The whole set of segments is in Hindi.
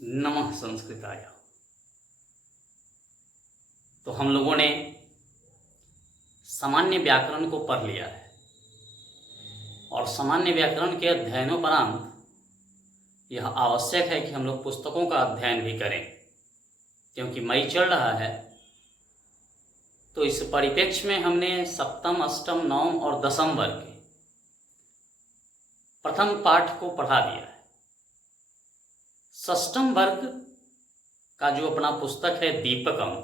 नमः संस्कृताय। तो हम लोगों ने सामान्य व्याकरण को पढ़ लिया है और सामान्य व्याकरण के अध्ययनोपरांत यह आवश्यक है कि हम लोग पुस्तकों का अध्ययन भी करें, क्योंकि मई चल रहा है। तो इस परिप्रेक्ष्य में हमने सप्तम, अष्टम, नवम और दसम वर्ग के प्रथम पाठ को पढ़ा दिया है। षष्ठम वर्ग का जो अपना पुस्तक है दीपकम,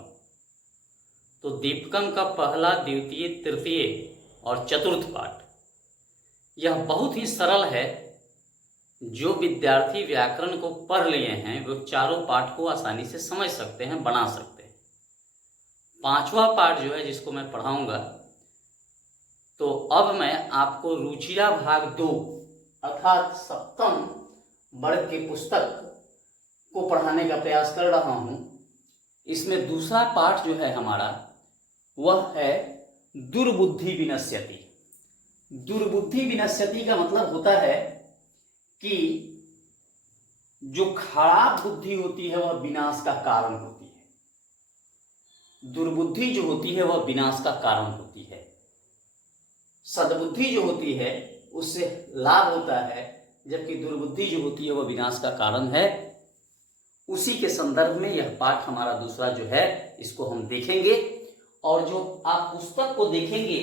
तो दीपकम का पहला, द्वितीय, तृतीय और चतुर्थ पाठ यह बहुत ही सरल है। जो विद्यार्थी व्याकरण को पढ़ लिए हैं वो चारों पाठ को आसानी से समझ सकते हैं, बना सकते हैं। पांचवा पाठ जो है जिसको मैं पढ़ाऊंगा, तो अब मैं आपको रुचिरा भाग 2 अर्थात सप्तम वर्ग की पुस्तक को पढ़ाने का प्रयास कर रहा हूं। इसमें दूसरा पाठ जो है हमारा वह है दुर्बुद्धि विनश्यति। दुर्बुद्धि विनश्यति का मतलब होता है कि जो खराब बुद्धि होती है वह विनाश का कारण होती है। दुर्बुद्धि जो होती है वह विनाश का कारण होती है। सद्बुद्धि जो होती है उससे लाभ होता है, जबकि दुर्बुद्धि जो होती है वह विनाश का कारण है। उसी के संदर्भ में यह पाठ हमारा दूसरा जो है इसको हम देखेंगे। और जो आप पुस्तक को देखेंगे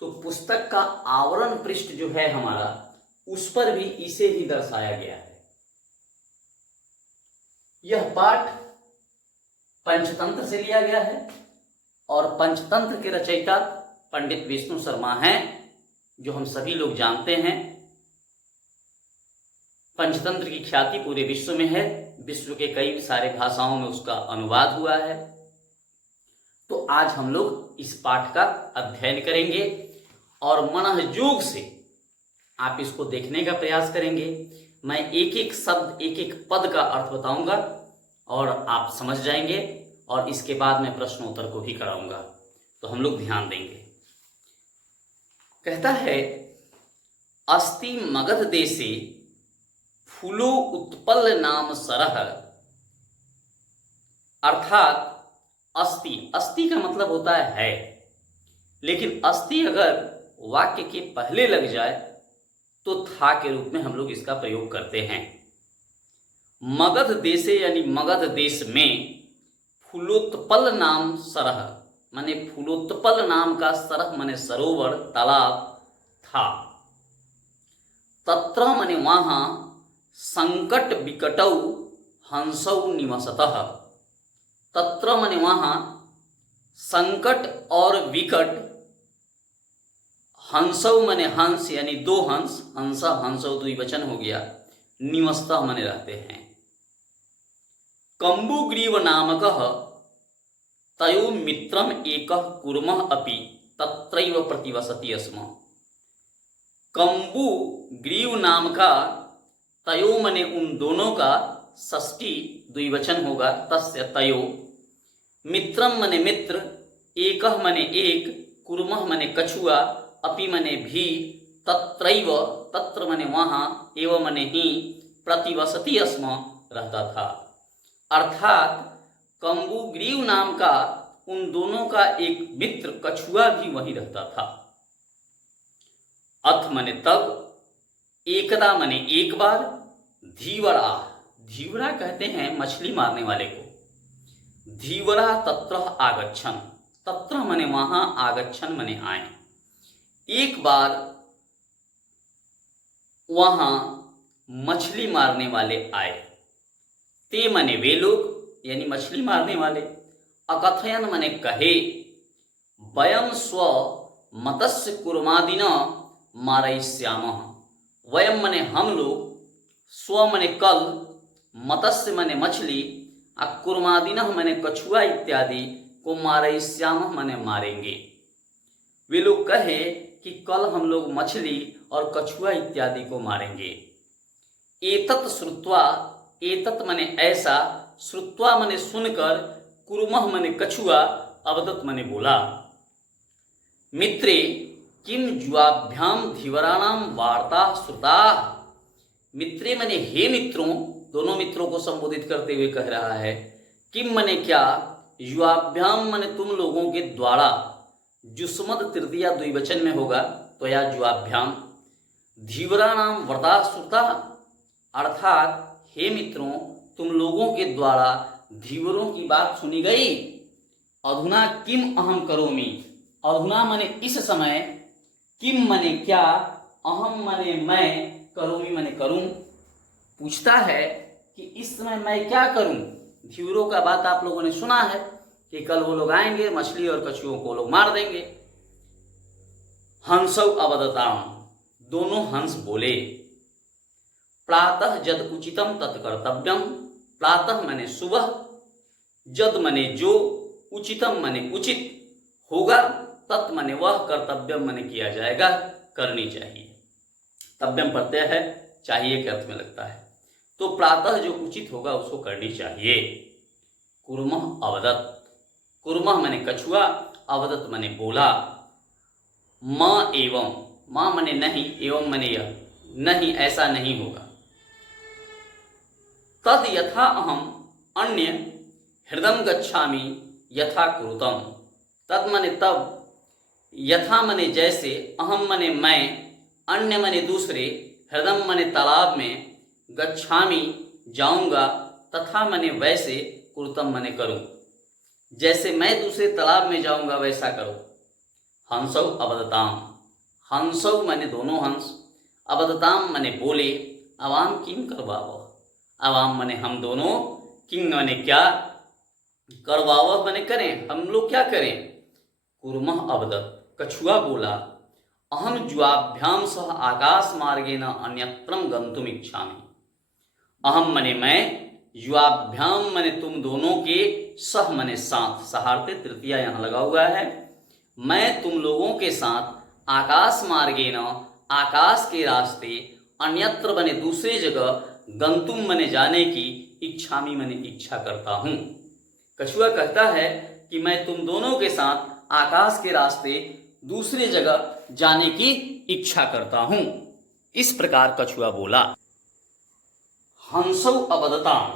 तो पुस्तक का आवरण पृष्ठ जो है हमारा, उस पर भी इसे ही दर्शाया गया है। यह पाठ पंचतंत्र से लिया गया है और पंचतंत्र के रचयिता पंडित विष्णु शर्मा हैं, जो हम सभी लोग जानते हैं। पंचतंत्र की ख्याति पूरे विश्व में है, विश्व के कई सारे भाषाओं में उसका अनुवाद हुआ है। तो आज हम लोग इस पाठ का अध्ययन करेंगे और मनोयोग से आप इसको देखने का प्रयास करेंगे। मैं एक एक शब्द, एक एक पद का अर्थ बताऊंगा और आप समझ जाएंगे, और इसके बाद मैं प्रश्नोत्तर को भी कराऊंगा। तो हम लोग ध्यान देंगे। कहता है, अस्ति मगध देशे फूलो उत्पल नाम सरह। अर्थात अस्ति, अस्ति का मतलब होता है, लेकिन अस्ति अगर वाक्य के पहले लग जाए तो था के रूप में हम लोग इसका प्रयोग करते हैं। मगध देशे यानी मगध देश में फूलोत्पल नाम सरह, माने फूलोत्पल नाम का सरह माने सरोवर, तालाब था। तत्र माने वहां संकट विकटौ हंसौ निवसतः। तत्र माने वहां संकट और विकट, हंसौ माने हंस यानी दो हंस, हंसा हंसौ द्विवचन हो गया, निवसतः माने रहते हैं। कंबुग्रीव नामकः तयो मित्रम एकः कुर्मः अपि तत्रैव प्रतिवसति स्म। कंबुग्रीव नाम का, तयो माने उन दोनों का, षष्ठी द्विवचन होगा, तस्य तयो। मित्रम माने मित्र, एकः माने एक, कुर्मः माने कछुआ, अपि माने भी, तत्रैव, तत्र माने वहां, एवं माने ही, प्रतिवसति स्म रहता था। अर्थात कंबुग्रीव नाम का उन दोनों का एक मित्र कछुआ भी वहीं रहता था। अथ माने तब, एकदा माने एक बार, धीवरा, धीवरा कहते हैं मछली मारने वाले को। धीवरा तत्र आगच्छन, तत्र माने वहां, आगच्छन माने आए। एक बार वहां मछली मारने वाले आए। ते माने वे लोग, यानी मछली मारने वाले। अकथयन माने कहे। वयम स्व मतस्य कुर्मादिना मारयिष्यामः। वयम माने हम लोग, स्व माने कल, मतस्य माने मछली, कुर्मादिनः माने कछुआ इत्यादि को मारयिष्यामः माने मारेंगे। वे लोग कहे कि कल हम लोग मछली और कछुआ इत्यादि को मारेंगे। एतत् श्रुत्वा, एतत् माने ऐसा, श्रुत्वा माने सुनकर, कुर्मः माने कछुआ, अवदत् माने बोला। मित्रे किम जुआभ्याम धीवराणाम वार्ता श्रुता। मित्रे माने हे मित्रों, दोनों मित्रों को संबोधित करते हुए कह रहा है, किम मने क्या, युवाभ्याम मने तुम लोगों के द्वारा, जुस्मद तृतीया द्विवचन में होगा तो या युवाभ्याम, धीवरा नाम व्रता श्रुता, अर्थात हे मित्रों तुम लोगों के द्वारा धीवरों की बात सुनी गई। अधुना किम अहम करोमि, अधुना मने इस समय, किम मने क्या, अहम मने मैं, करोमि मने करूं। पूछता है कि इस समय मैं क्या करूं। धीवरों का बात आप लोगों ने सुना है कि कल वो लोग आएंगे, मछली और कछुओं को लोग मार देंगे। हंसौ अवदताम, दोनों हंस बोले। प्रातः जद उचितम तत्कर्तव्यम, प्रातः मने सुबह, जद मने जो, उचितम मने उचित होगा, तत् मने वह, कर्तव्यम मने किया जाएगा, करनी चाहिए। तव्यम प्रत्यय है, चाहिए के अर्थ में लगता है। तो प्रातः जो उचित होगा उसको करनी चाहिए। कुर्मः अवदत्, कुर्मः मने कछुआ, अवदत् मने बोला। म एवं, मां मने नहीं, एवं मने यह, नहीं ऐसा नहीं होगा। तद यथा अहम अन्य हृदम गच्छामि यथा कुरुतम, तद मने तब, यथा मने जैसे, अहम मने मैं, अन्य मने दूसरे, हृदम मने तालाब में, गच्छामि जाऊंगा, तथा मने वैसे, कुरुतम मने करूं, जैसे मैं दूसरे तालाब में जाऊंगा वैसा करो। हंसौ अवदताम, हंसौ मने दोनों हंस, अवदताम मने बोले, अवाम किम करवावह, अवाम मने हम दोनों, किंग मने क्या, करवावह मने करें, हम लोग क्या करें। कुर्मः अवदत्, कछुआ बोला, अहम जुआभ्याम सह आकाश मार्गेण अन्यत्रम गंतुम इच्छामि। अहम मने मैं, युवाभ्याम मने तुम दोनों के, सह मने साथ, सहार्थे तृतीया यहाँ लगा हुआ है। मैं तुम लोगों के साथ आकाश मार्गेण, आकाश के रास्ते, अन्यत्र मने दूसरे जगह, गंतुम मने जाने की, इच्छामि मने इच्छा करता हूँ। कछुआ कहता है कि मैं तुम दोनों के साथ आकाश के रास्ते दूसरी जगह जाने की इच्छा करता हूं। इस प्रकार कछुआ बोला। हंसौ अवदताम,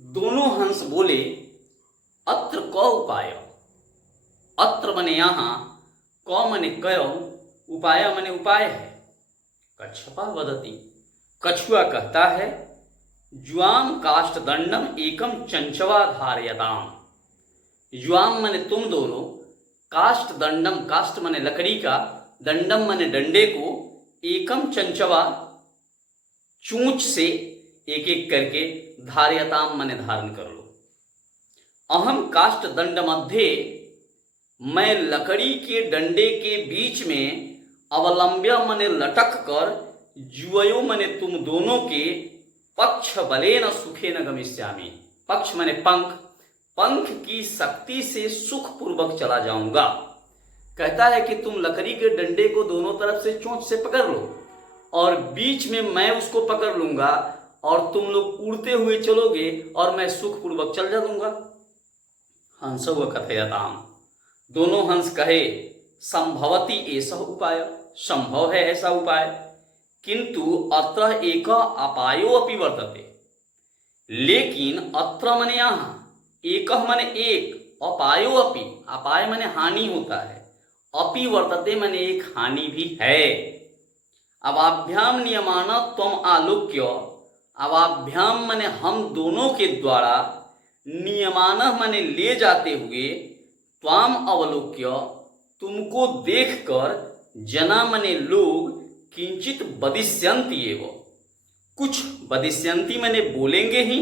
दोनों हंस बोले, अत्र क उपाय, अत्र मने यहां, क मने कयो, उपाय मने उपाय है। कच्छपा वदति, कछुआ कहता है, जुआम काष्ठ दंडम एकम चंचवा धारयताम, जुआम मने तुम दोनों, काष्ठ दंडम, काष्ठ मने लकड़ी का, दंडम मने डंडे को, एकम चंचवा चूंच से एक एक करके, धार्यताम मने धारण कर लो। अहम काष्ठ दंड मध्य, मैं लकड़ी के डंडे के बीच में, अवलंब्य मने लटक कर, जुवयो मने तुम दोनों के, पक्ष बलेन सुखेन गमिष्यामि, पक्ष मने पंख, पंख की शक्ति से सुख पूर्वक चला जाऊंगा। कहता है कि तुम लकड़ी के डंडे को दोनों तरफ से चोंच से पकड़ लो और बीच में मैं उसको पकड़ लूंगा और तुम लोग उड़ते हुए चलोगे और मैं सुख पूर्वक चल जाऊंगा। हंसौ कथयताम, दोनों हंस कहे, संभवति एष उपाय, संभव है ऐसा उपाय, किंतु अत्र एक अपायो अपि वर्तते, लेकिन अत्र मने यहाँ, एक मने एक, अपायो अपि, अपाय मने हानि होता है, अपि वर्तते मने एक हानि भी है। अवाभ्याम नियमान त्वम आलोक्य, अवाभ्याम मने हम दोनों के द्वारा, नियमान मने ले जाते हुए, त्वाम अवलोक्य तुमको देखकर, जना मने लोग, किंचित वदिष्यन्ति एव, कुछ वदिष्यन्ति मने बोलेंगे ही।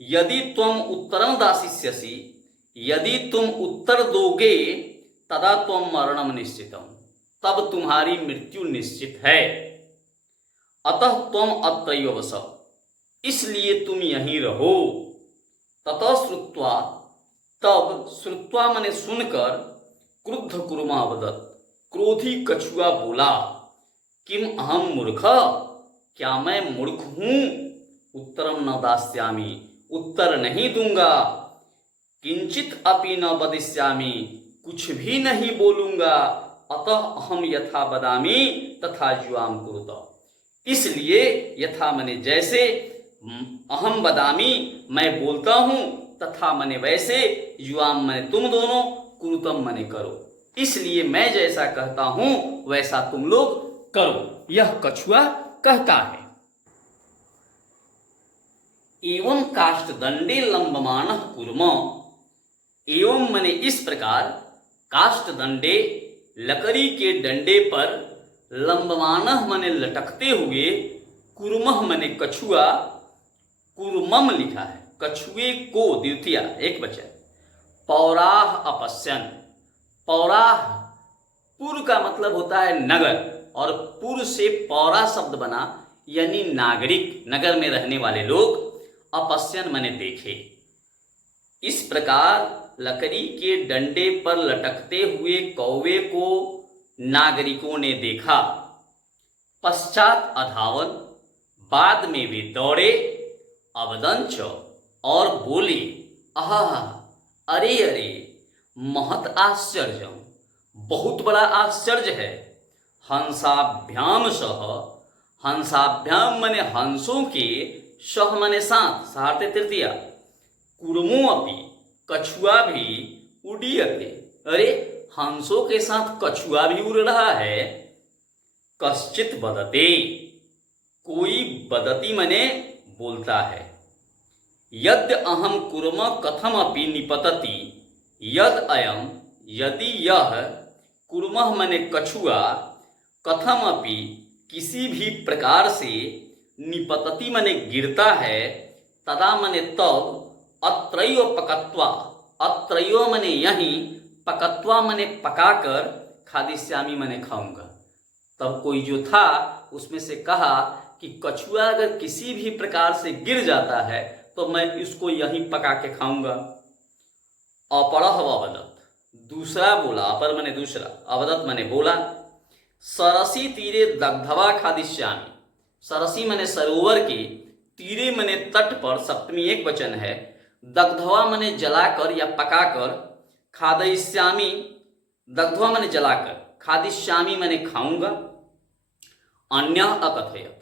यदि तुम उत्तरम दासिष्यसि, यदि तुम उत्तर दोगे, तदा तुम मरणम निश्चितम, तब तुम्हारी मृत्यु निश्चित है। अतः तुम अत्रैव वस, इसलिए तुम यहीं रहो। ततः श्रुत्वा, तब श्रुत्वा मने सुनकर, क्रुद्ध कुर्मा अवदत्, क्रोधी कछुआ बोला, किम अहम मूर्ख, क्या मैं मूर्ख हूं, उत्तरम न दास्यामि, उत्तर नहीं दूंगा, किंचित अपि न वदिष्यामि, कुछ भी नहीं बोलूंगा, अतः अहम यथा वदामि तथा जुआम कुरुत, इसलिए यथा मने जैसे, अहम वदामि, मैं बोलता हूं, तथा मने वैसे, युवाम मने तुम दोनों, कुरुतम मने करो, इसलिए मैं जैसा कहता हूं वैसा तुम लोग करो, यह कछुआ कहता है। एवं काष्ठदंडे लंबमानः कुर्म, एवं मने इस प्रकार, काष्ठदंडे लकड़ी के डंडे पर, लंबमानः मने लटकते हुए, कुर्मः मने कछुआ, कुर्मम लिखा है, कछुए को द्वितीया एक वचन, पौराह अपश्यन, पौराह पुर का मतलब होता है नगर, और पुर से पौरा शब्द बना, यानी नागरिक, नगर में रहने वाले लोग, अपश्यन मने देखे। इस प्रकार लकड़ी के डंडे पर लटकते हुए कौवे को नागरिकों ने देखा। पश्चात अधावन, बाद में वे दौड़े, अवदंच और बोले, आहा, अरे अरे, महत आश्चर्य, बहुत बड़ा आश्चर्य है। हंसाभ्याम सह, हंसाभ्याम मने हंसों के, सह मने साथ, सहार्थे तृतीया, कुर्मो अपि, कछुआ भी, उड़ीयते, अरे हंसों के साथ कछुआ भी उड़ रहा है। कश्चित बदते, कोई बदती मने बोलता है। यद्य अहम कुर्म कथम अपि निपतति, यद अयम, यदि यह, कुर्मः मने कछुआ, कथम अपि किसी भी प्रकार से, निपतति मने गिरता है, तदा मने तब, अत्रैव पकत्वा, अत्रैव मने यहीं, पकत्वा मने पकाकर, खादिष्यामि मने खाऊंगा। तब कोई जो था उसमें से कहा कि कछुआ अगर किसी भी प्रकार से गिर जाता है तो मैं इसको यहीं पका के खाऊंगा। अपरह अवदत, दूसरा बोला, अपर मने दूसरा, अवदत मने बोला, सरसी तीरे दग्धवा खादिष्यामि, सरसी मने सरोवर के, तीरे मने तट पर, सप्तमी एक वचन है, दग्धवा मने जलाकर या पकाकर, खादिष्यामि, दग्धवा मने जलाकर, खादिष्यामि मने खाऊंगा। अन्य अकथयत,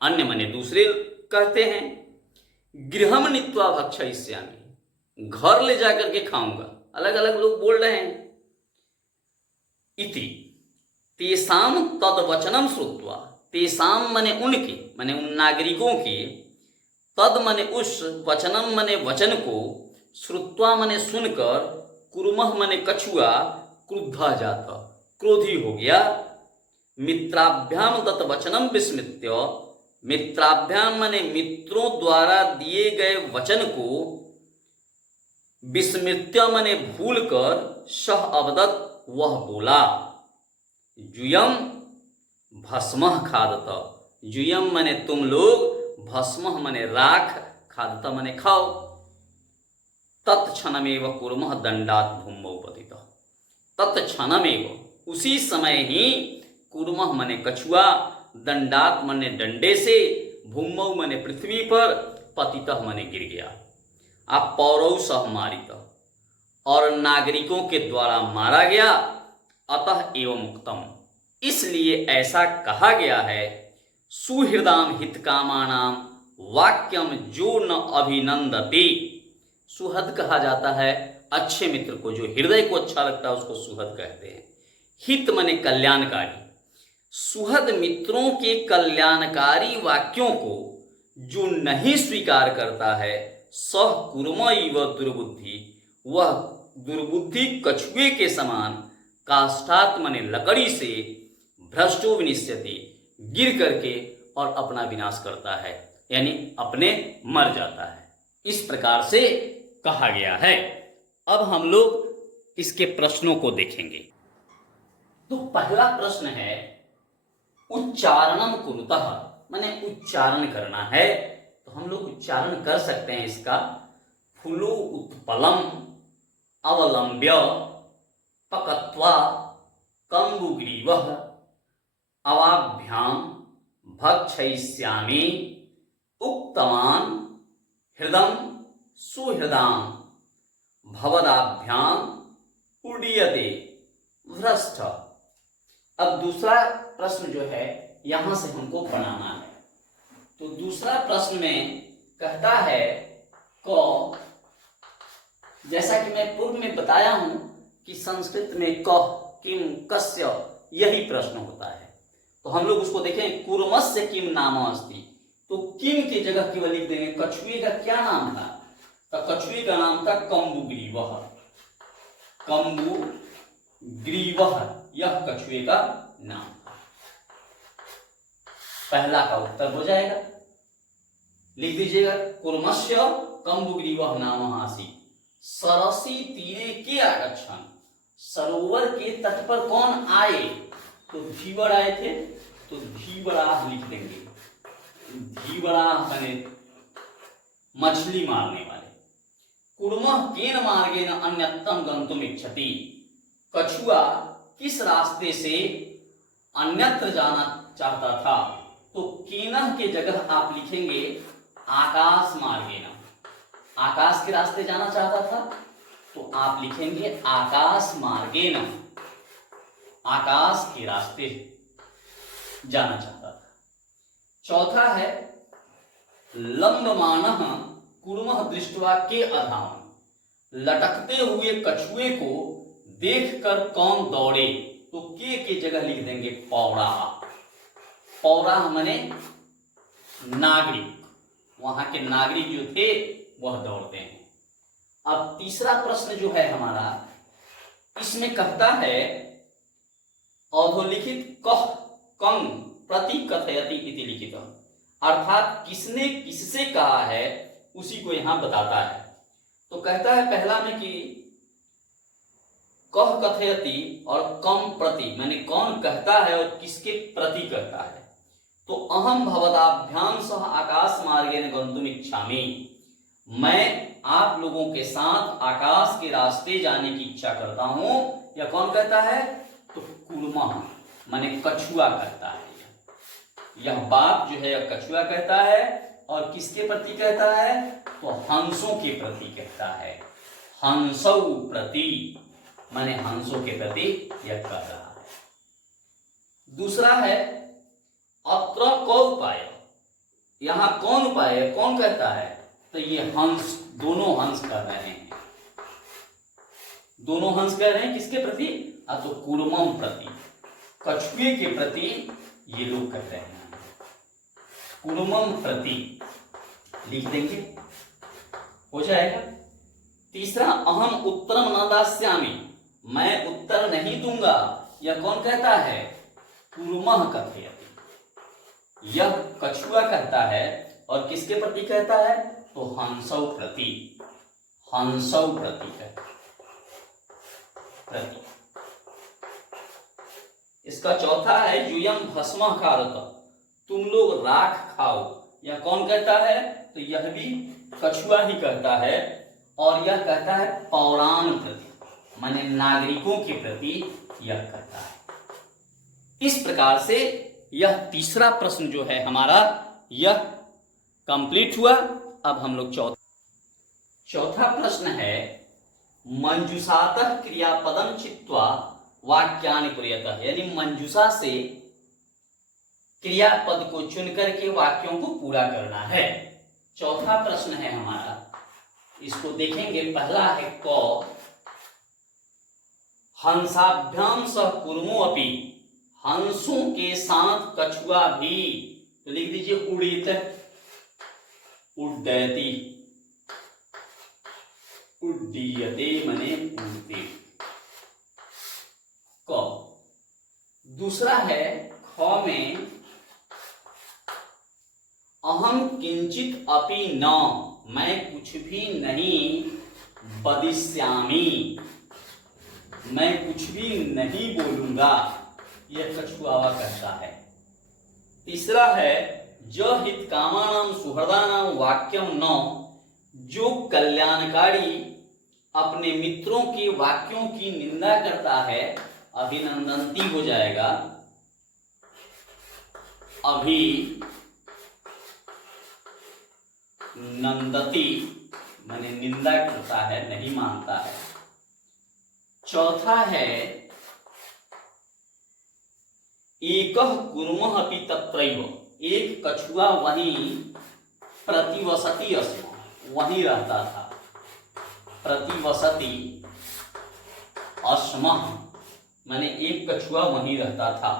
अन्य मने दूसरे कहते हैं, गृहम नीत्वा भक्षयिष्यामि, घर ले जाकर के खाऊंगा, अलग अलग लोग बोल रहे हैं। इति तेसाम तद वचनम श्रुत्वा, तेसाम मने उनके, मने उन नागरिकों के, तद मने उस, वचनम मने वचन को, श्रुत्वा मने सुनकर, कुर्मः मने कछुआ, क्रुद्धा जाता, क्रोधी हो गया। मित्राभ्याम दत्त वचनम विस्मृत्य, मित्राभ्याम मने मित्रों द्वारा दिए गए वचन को, विस्मृत्य मने भूल कर, सह अवदत वह बोला, जुयम भस्मः खादत, जुयम मने तुम लोग, भस्मः मने राख, खादत मने खाओ। तत्क्षणमेव कुर्मः दंडात भूमौ पतितः, तत्क्षणमेव उसी समय ही, कुर्मः मने कछुआ, दंडात मने डंडे से, भूमौ मने पृथ्वी पर, पतितः मने गिर गया। आप पौरव सह मारित, और नागरिकों के द्वारा मारा गया। अतः एवं उक्तम, इसलिए ऐसा कहा गया है, सुहृदाम हितकामानाम वाक्यम जो न अभिनंदति, सुहद कहा जाता है अच्छे मित्र को, जो हृदय को अच्छा लगता है उसको सुहद कहते हैं। हित मने कल्याणकारी, सुहद मित्रों के कल्याणकारी वाक्यों को जो नहीं स्वीकार करता है, सह कुर्म इव दुर्बुद्धि, वह दुर्बुद्धि कछुए के समान, काष्ठात् मने लकड़ी से, भ्रष्टो विनिश्यति, गिर करके और अपना विनाश करता है, यानी अपने मर जाता है। इस प्रकार से कहा गया है। अब हम लोग इसके प्रश्नों को देखेंगे। तो पहला प्रश्न है, उच्चारणम कुरुतः, माने उच्चारण करना है, तो हम लोग उच्चारण कर सकते हैं इसका। फुलो उत्पलम अवलंब्य पकत्वा कंबुग्रीवः अवाभ्याम भक्षयिष्यामि उक्तवान हृदम सुहृदाम भवदाभ्याम उड्डीयते भ्रष्ट। अब दूसरा प्रश्न जो है यहां से हमको बनाना है। तो दूसरा प्रश्न में कहता है क, जैसा कि मैं पूर्व में बताया हूं कि संस्कृत में कह, किम, कस्य यही प्रश्न होता है। तो हम लोग उसको देखें, कूर्मस्य किम नाम अस्ति, तो किम की जगह केवल लिख देंगे कछुए का क्या नाम था, तो कछुए का नाम था कम्बुग्रीवः। कम्बुग्रीवः यह कछुए का नाम था। पहला का उत्तर हो जाएगा, लिख दीजिएगा कूर्मस्य कम्बुग्रीवः नाम आसीत्। सरसी तीरे के आगच्छन्, सरोवर के तट पर कौन आए, तो धीवर आए थे, तो धीवराह लिख देंगे। धीवराह बने मछली मारने वाले। कूर्मः केन मार्गेण अन्यत्रं गन्तुम् इच्छति, कछुआ किस रास्ते से अन्यत्र जाना चाहता था, तो केनह के जगह आप लिखेंगे आकाश मार्गेण। आकाश के रास्ते जाना चाहता था तो आप लिखेंगे आकाश मार्गेण, आकाश के रास्ते जाना चाहता था। चौथा है लंबमानः कूर्मः दृष्ट्वा के अधावन्, लटकते हुए कछुए को देखकर कौन दौड़े, तो के जगह लिख देंगे पौराह। पौराह माने नागरिक, वहां के नागरिक जो थे वह दौड़ते हैं। अब तीसरा प्रश्न जो है हमारा, इसमें कहता है अधोलिखित कह कं प्रति कथयति इति लिखितम्, अर्थात किसने किससे कहा है उसी को यहां बताता है। तो कहता है पहला में कि कह कथयति और कम प्रति, माने कौन कहता है और किसके प्रति कहता है। तो अहम भवदाभ्याम सह आकाश मार्गेण गन्तुम् इच्छामि, मैं आप लोगों के साथ आकाश के रास्ते जाने की इच्छा करता हूं। यह कौन कहता है, तो कूर्मः माने कछुआ कहता है। यह बात जो है यह कछुआ कहता है, और किसके प्रति कहता है, तो हंसों के प्रति कहता है। हंसौ प्रति माने हंसों के प्रति यह कह रहा है। दूसरा है अत्र कौ उपाय, यहां कौन उपाय है, कौन कहता है, तो ये हंस, दोनों हंस कर रहे हैं। दोनों हंस कर रहे हैं किसके प्रति, तो कूर्मम प्रति, कछुए के प्रति ये लोग कर रहे हैं। कूर्मम प्रति लिख देंगे, हो जाएगा। तीसरा अहम उत्तरम न दास्यामि, मैं उत्तर नहीं दूंगा, यह कौन कहता है, कूर्मः कथयति। यह कछुआ कहता है और किसके प्रति कहता है, तो हंसौ प्रति, हंसौ प्रति कहता प्रति। इसका चौथा है यूयम भस्म खारत, तुम लोग राख खाओ, यह कौन कहता है, तो यह भी कछुआ ही कहता है। और यह कहता है पौराण प्रति, माने नागरिकों के प्रति यह कहता है। इस प्रकार से यह तीसरा प्रश्न जो है हमारा यह कंप्लीट हुआ। अब हम लोग चौथा प्रश्न है मंजूषातः क्रियापदं चित्वा वाक्यानि पूरयतः, यानी मंजूषा से क्रियापद को चुनकर के वाक्यों को पूरा करना है। चौथा प्रश्न है हमारा, इसको देखेंगे। पहला है क, हंसाभ्याम सह कूर्मो अपि, हंसों के साथ कछुआ भी, तो लिख दीजिए उड़ित, उड्डयति, उड्डीयते माने उड़ते। क। दूसरा है ख में अहम किंचित अपि न, मैं कुछ भी नहीं वदिष्यामि, मैं कुछ भी नहीं बोलूंगा, यह कछुआ कहता है। तीसरा है जो हितकामानां सुहृदानां वाक्यम न, जो कल्याणकारी अपने मित्रों के वाक्यों की निंदा करता है, अभिनंदन्ति हो जाएगा, अभी नंदति माने निंदा करता है, नहीं मानता है। चौथा है एकः कूर्मः अपि तत्रैव, एक कछुआ वहीं प्रतिवसति अस्म, वहीं रहता था। प्रतिवसति अस्म माने एक कछुआ वहीं रहता था।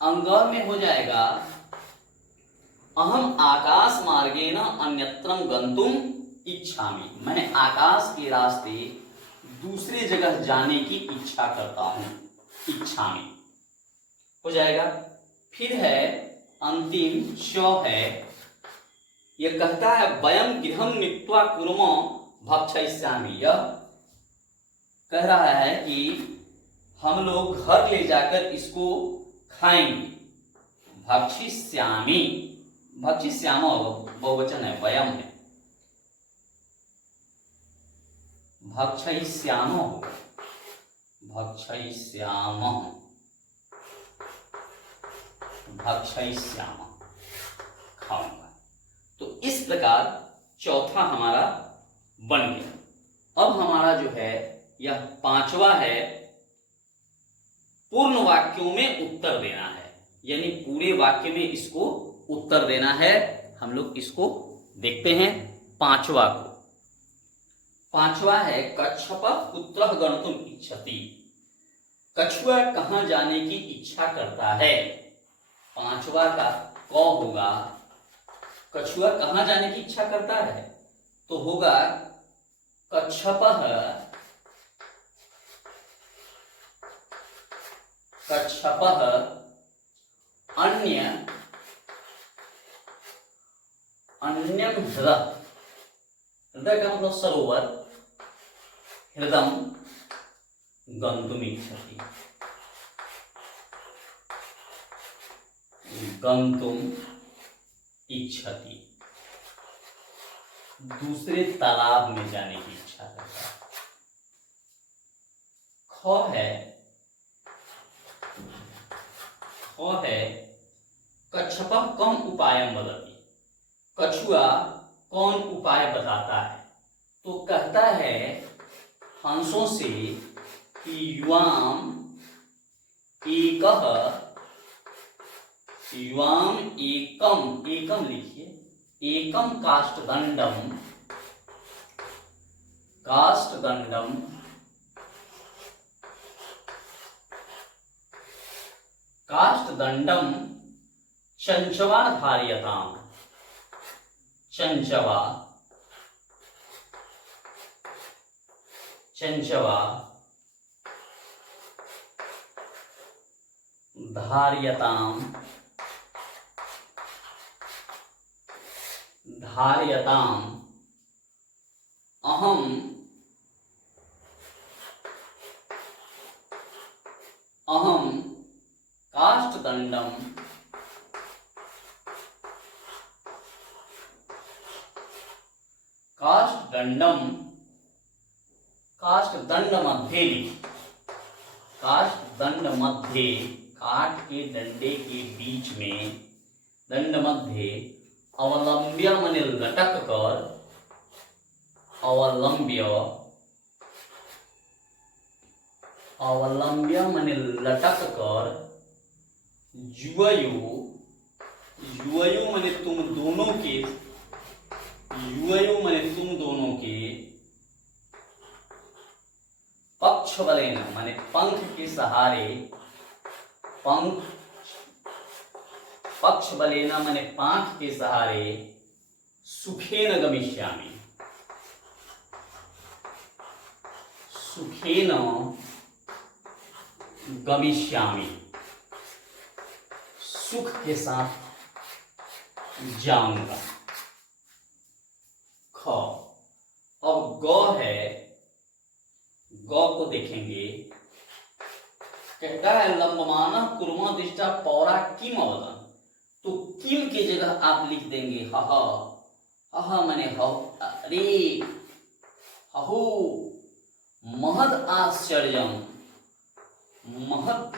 अंग में हो जाएगा अहम आकाश मार्गेण अन्यत्रम गंतुम इच्छामि, मैं आकाश के रास्ते दूसरे जगह जाने की इच्छा करता हूं। इच्छामि हो जाएगा। फिर है अंतिम श है, यह कहता है वयम गृहम नीत्वा कुर्म भक्षयिष्यामि। यह कह रहा है कि हम लोग घर ले जाकर इसको खाएंगे। भक्षिष्यामि, भक्षिष्याम बहुवचन है, वयम है, भक्षयिष्याम, भक्षयिष्याम, भक्षयिष्याम, खाऊंगा। तो इस प्रकार चौथा हमारा बन गया। अब हमारा जो है यह पांचवा है, पूर्ण वाक्यों में उत्तर देना है, यानी पूरे वाक्य में इसको उत्तर देना है। हम लोग इसको देखते हैं पांचवा को। पांचवा है कच्छप कुत्रः गन्तुम इच्छति। कछुआ कहां जाने की इच्छा करता है। पांचवा का क होगा, कछुआ कहां जाने की इच्छा करता है, तो होगा कच्छपः, कच्छपः अन्यम हृदय, हृदय का मतलब सरोवर, हृदम गंतुम इच्छति, गंतुम इच्छति, दूसरे तालाब में जाने की इच्छा करता है। ख है कच्छपः कम उपायम वदति। कछुआ कौन उपाय बताता है, तो कहता है हंसों से कि युवाम एकः, युवाम एकम, एकम लिखिए, एकम काष्ठदंडम, काष्ठदंडम काष्ठदंडम चंचवा धार्यताम, चंचवा, चंचवा धार्यताम, धार्यताम अहम, अहम काष्ठदंडम, काष्ठदंडम, काष्ठदंड मध्य, काष्ठदंड मध्य, काठ के डंडे के बीच में, दंड मध्य अवलंब्य माने लटक कर, अवलंब्य, अवलंब्य माने लटक कर, युवयो, युवयो माने तुम दोनों के, युवयो माने तुम दोनों के, पक्ष बलेन माने पंख के सहारे, पंख, पक्ष बलेन माने पांख के सहारे, सुखेन गमिष्यामि, सुखेन गमिष्यामि, सुख के साथ जाऊंगा। ख, अब ग है, ग को देखेंगे, कहता है लंबमानः कुर्मः दिष्टा पौरा किम अवदन्। तो किम की जगह आप लिख देंगे हह, हह माने अरे अहो, महद आश्चर्यम, महद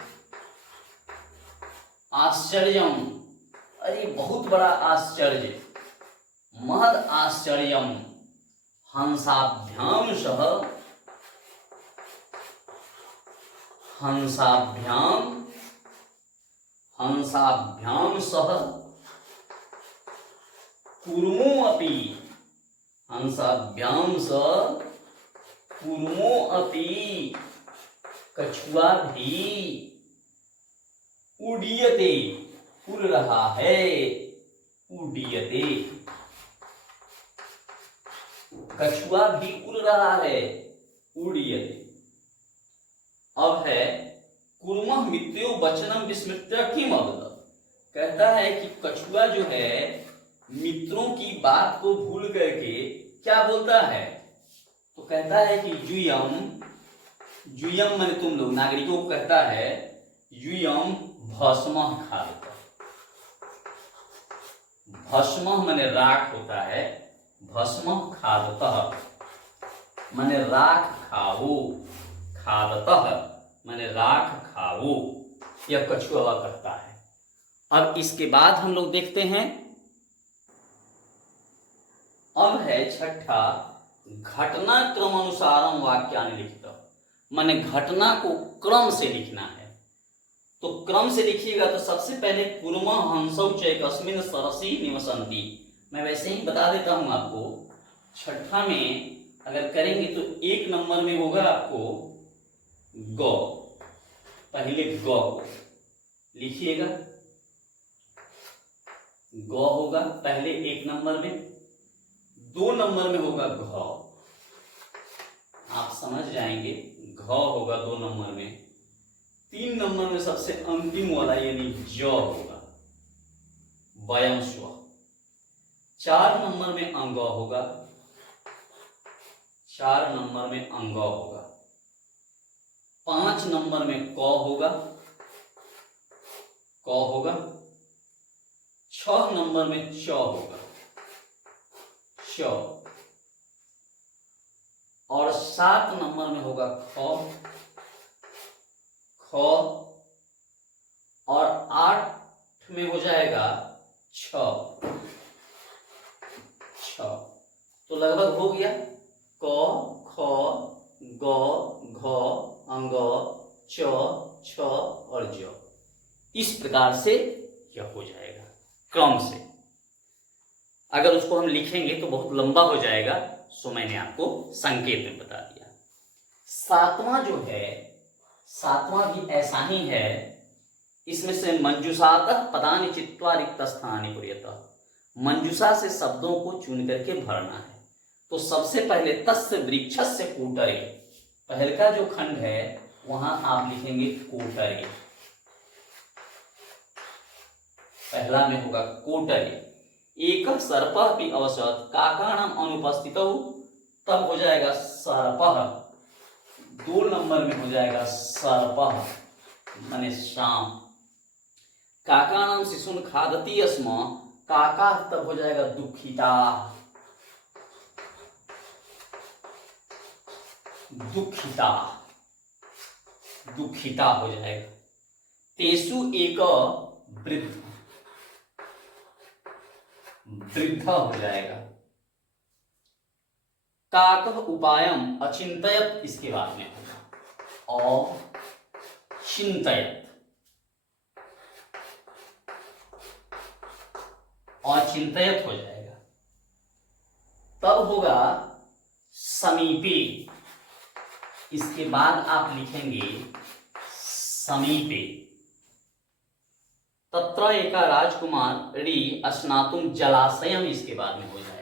आश्चर्यम, अरे बहुत बड़ा आश्चर्य, महद आश्चर्यम हंसाभ्याम सह, हंसाभ्याम, हंसाभ्याम सह कूर्मो अपि, हंसाभ्याम सह कूर्मो अपि, कछुआ भी उड्यते, उड़ रहा है, उड्यते, कछुआ भी उड़ रहा है, उड्यते। अब है कूर्मः मित्रो वचनम विस्मृत्य किम अवदत्, कहता है कि कछुआ जो है मित्रों की बात को भूल करके क्या बोलता है, तो कहता है कि यूयम, यूयम माने तुम लोग नागरिकों को कहता है, यूयम भस्म खादत, भस्म माने राख होता है, भस्म खादतः माने राख खाओ, खादतः माने राख खाओ, यह कछुआ कहता है। अब इसके बाद हम लोग देखते हैं, अब है छठा घटना क्रम अनुसारम वाक्यानि लिखित, माने घटना को क्रम से लिखना है। तो क्रम से लिखिएगा तो सबसे पहले कूर्मः हंसौ चैकस्मिन् सरसि निवसन्ति, मैं वैसे ही बता देता हूं आपको। छठा में अगर करेंगे तो 1 नंबर में होगा आपको गौ, पहले गौ को लिखिएगा, गौ होगा पहले 1 नंबर में। 2 नंबर में होगा घ, आप समझ जाएंगे, घ होगा 2 नंबर में। 3 नंबर में सबसे अंतिम वाला यानी ज होगा, वयम स्व। 4 नंबर में अंग होगा, 4 नंबर में अंग होगा। 5 नंबर में क होगा, क होगा। 6 नंबर में च होगा, च। और 7 नंबर में होगा ख, ख। और 8 में हो जाएगा छ, छ। तो लगभग हो गया क, ख, ग, घ, अंग, च, छ और ज। इस प्रकार से यह हो जाएगा क्रम से। अगर उसको हम लिखेंगे तो बहुत लंबा हो जाएगा, सो मैंने आपको संकेत में बता दिया। 7वां जो है, 7वां भी ऐसा ही है। इसमें से मंजूषातः पदानि चित्वा रिक्त स्थानि पूर्यतः, मंजूषा से शब्दों को चुन करके भरना है। तो सबसे पहले तस्य वृक्षस्य कूटरे, पहले का जो खंड है वहां आप लिखेंगे कोटरे, पहला में होगा कोटरे। एक सर्पः भी अवसत काकाणाम अनुपस्थितौ, तब हो जाएगा सर्पः। 2 नंबर में हो जाएगा सर्पः माने शाम। काकाणाम शिशुन खादति स्म, काका तब हो जाएगा दुखिता, दुखिता, दुखिता हो जाएगा। तेसु एक वृद्ध, वृद्ध हो जाएगा। काकः उपायम अचिंतयत, इसके बाद में होगा अचिंतयत, अचिंतयत हो जाएगा। तब होगा समीपे, इसके बाद आप लिखेंगे समीपे। तत्र एका राजकुमारी स्नातुम जलाशयम, इसके बाद में हो जाएगा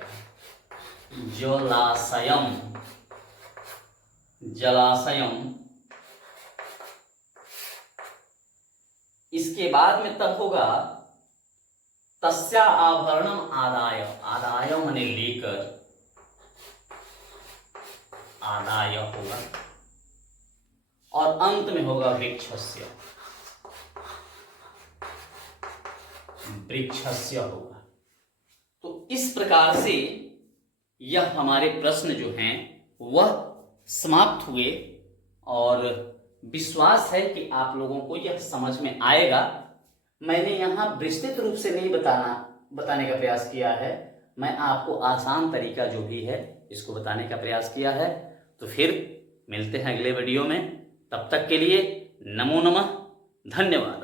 जलाशयम, जलाशयम। इसके बाद में तब होगा तस्या आभरणम आदाय, आदाय माने लेकर, आदाय होगा। और अंत में होगा वृक्षस्य, वृक्षस्य होगा। तो इस प्रकार से यह हमारे प्रश्न जो हैं वह समाप्त हुए, और विश्वास है कि आप लोगों को यह समझ में आएगा। मैंने यहाँ विस्तृत रूप से नहीं बताने का प्रयास किया है, मैं आपको आसान तरीका जो भी है इसको बताने का प्रयास किया है। तो फिर मिलते हैं अगले वीडियो में, तब तक के लिए नमो नमः, धन्यवाद।